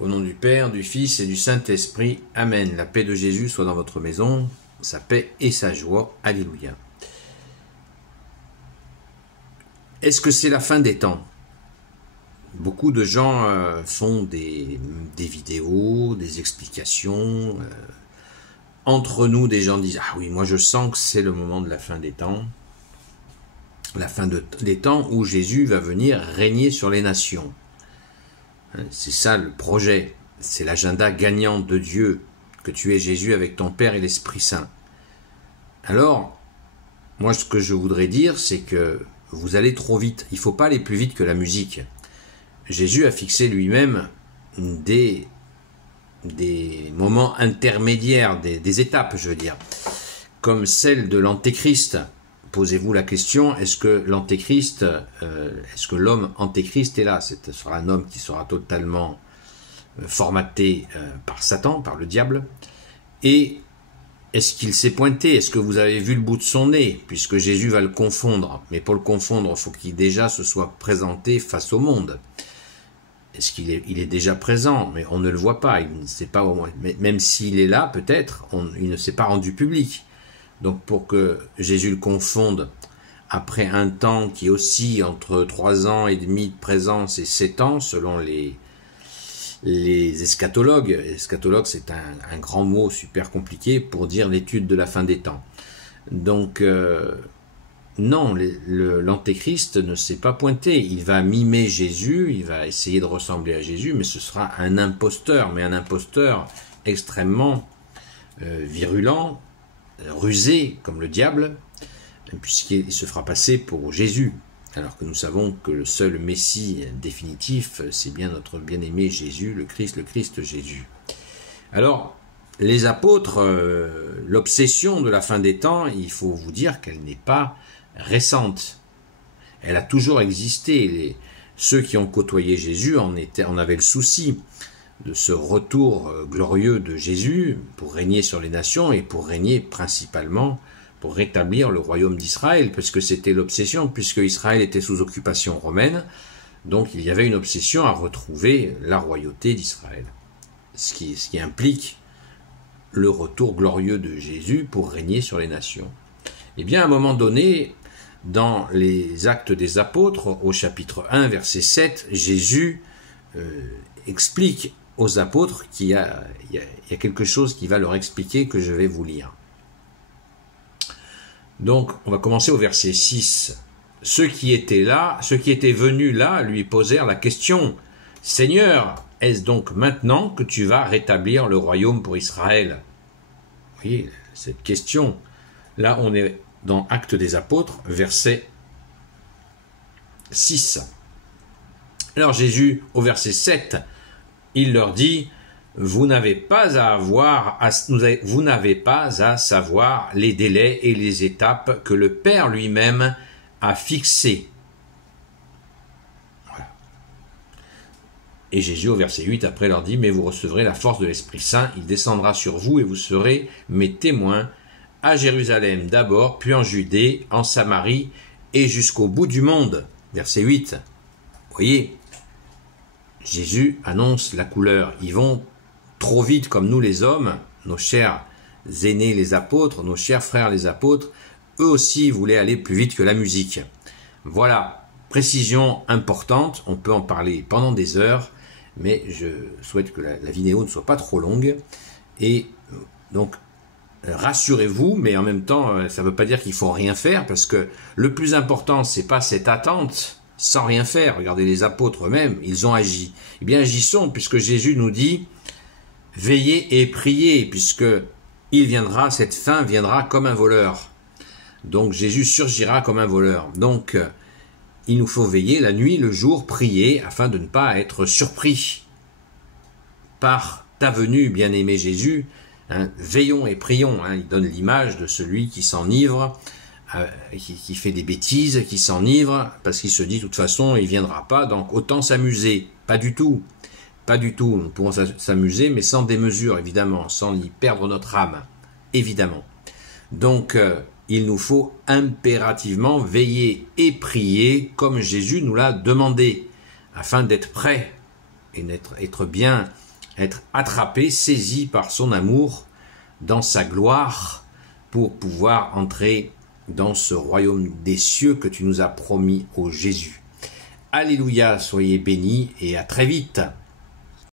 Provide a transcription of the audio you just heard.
Au nom du Père, du Fils et du Saint-Esprit. Amen. La paix de Jésus soit dans votre maison, sa paix et sa joie. Alléluia. Est-ce que c'est la fin des temps? Beaucoup de gens font des vidéos, des explications. Entre nous, des gens disent « Ah oui, moi je sens que c'est le moment de la fin des temps. La fin des temps où Jésus va venir régner sur les nations. » C'est ça le projet, c'est l'agenda gagnant de Dieu, que tu es Jésus avec ton Père et l'Esprit Saint. Alors, moi ce que je voudrais dire, c'est que vous allez trop vite. Il ne faut pas aller plus vite que la musique. Jésus a fixé lui-même des moments intermédiaires, des étapes, je veux dire, comme celle de l'Antéchrist. Posez-vous la question, est-ce que l'Antéchrist, est-ce que l'homme Antéchrist est là? Ce sera un homme qui sera totalement formaté par Satan, par le diable. Et est-ce qu'il s'est pointé? Est-ce que vous avez vu le bout de son nez? Puisque Jésus va le confondre. Mais pour le confondre, il faut qu'il déjà se soit présenté face au monde. Est-ce qu'il est déjà présent? Mais on ne le voit pas, il ne sait pas au moins. Même s'il est là, peut-être, il ne s'est pas rendu public. Donc pour que Jésus le confonde après un temps qui oscille entre 3 ans et demi de présence et 7 ans, selon les eschatologues. Eschatologue, c'est un grand mot super compliqué pour dire l'étude de la fin des temps. Donc non, l'Antéchrist ne s'est pas pointé. Il va mimer Jésus, il va essayer de ressembler à Jésus, mais ce sera un imposteur, mais un imposteur extrêmement virulent, rusé comme le diable, puisqu'il se fera passer pour Jésus, alors que nous savons que le seul Messie définitif, c'est bien notre bien-aimé Jésus, le Christ Jésus. Alors, les apôtres, l'obsession de la fin des temps, il faut vous dire qu'elle n'est pas récente. Elle a toujours existé. Ceux qui ont côtoyé Jésus en avaient le souci de ce retour glorieux de Jésus pour régner sur les nations et pour régner principalement pour rétablir le royaume d'Israël, parce que c'était l'obsession, puisque Israël était sous occupation romaine, donc il y avait une obsession à retrouver la royauté d'Israël, ce qui implique le retour glorieux de Jésus pour régner sur les nations. Eh bien, à un moment donné, dans les Actes des Apôtres, au chapitre 1, verset 7, Jésus explique aux apôtres qu'il y a quelque chose qui va leur expliquer que je vais vous lire. Donc, on va commencer au verset 6. Ceux qui étaient venus là, lui posèrent la question, « Seigneur, est-ce donc maintenant que tu vas rétablir le royaume pour Israël ?» Vous voyez, cette question. Là, on est dans Actes des Apôtres, verset 6. Alors Jésus, au verset 7, il leur dit, vous n'avez pas à savoir les délais et les étapes que le Père lui-même a fixés. Voilà. Et Jésus, au verset 8, après leur dit, mais vous recevrez la force de l'Esprit Saint, il descendra sur vous et vous serez mes témoins à Jérusalem d'abord, puis en Judée, en Samarie et jusqu'au bout du monde. Verset 8. Vous voyez, Jésus annonce la couleur. Ils vont trop vite comme nous les hommes, nos chers aînés les apôtres, nos chers frères les apôtres, eux aussi voulaient aller plus vite que la musique. Voilà, précision importante, on peut en parler pendant des heures, mais je souhaite que la vidéo ne soit pas trop longue. Et donc, rassurez-vous, mais en même temps, ça ne veut pas dire qu'il faut rien faire, parce que le plus important, c'est pas cette attente, sans rien faire. Regardez les apôtres eux-mêmes, ils ont agi. Eh bien, agissons, puisque Jésus nous dit « Veillez et priez », puisque cette fin viendra comme un voleur. Donc, Jésus surgira comme un voleur. Donc, il nous faut veiller la nuit, le jour, prier, afin de ne pas être surpris par ta venue, bien-aimé Jésus. Veillons et prions. Il donne l'image de celui qui s'enivre, qui fait des bêtises, qui s'enivre, parce qu'il se dit, de toute façon, il ne viendra pas, donc autant s'amuser. Pas du tout. Pas du tout. Nous pouvons s'amuser, mais sans démesure, évidemment, sans y perdre notre âme, évidemment. Donc, il nous faut impérativement veiller et prier comme Jésus nous l'a demandé, afin d'être prêts et être bien être attrapé, saisi par son amour dans sa gloire pour pouvoir entrer dans ce royaume des cieux que tu nous as promis, ô Jésus. Alléluia, soyez bénis et à très vite.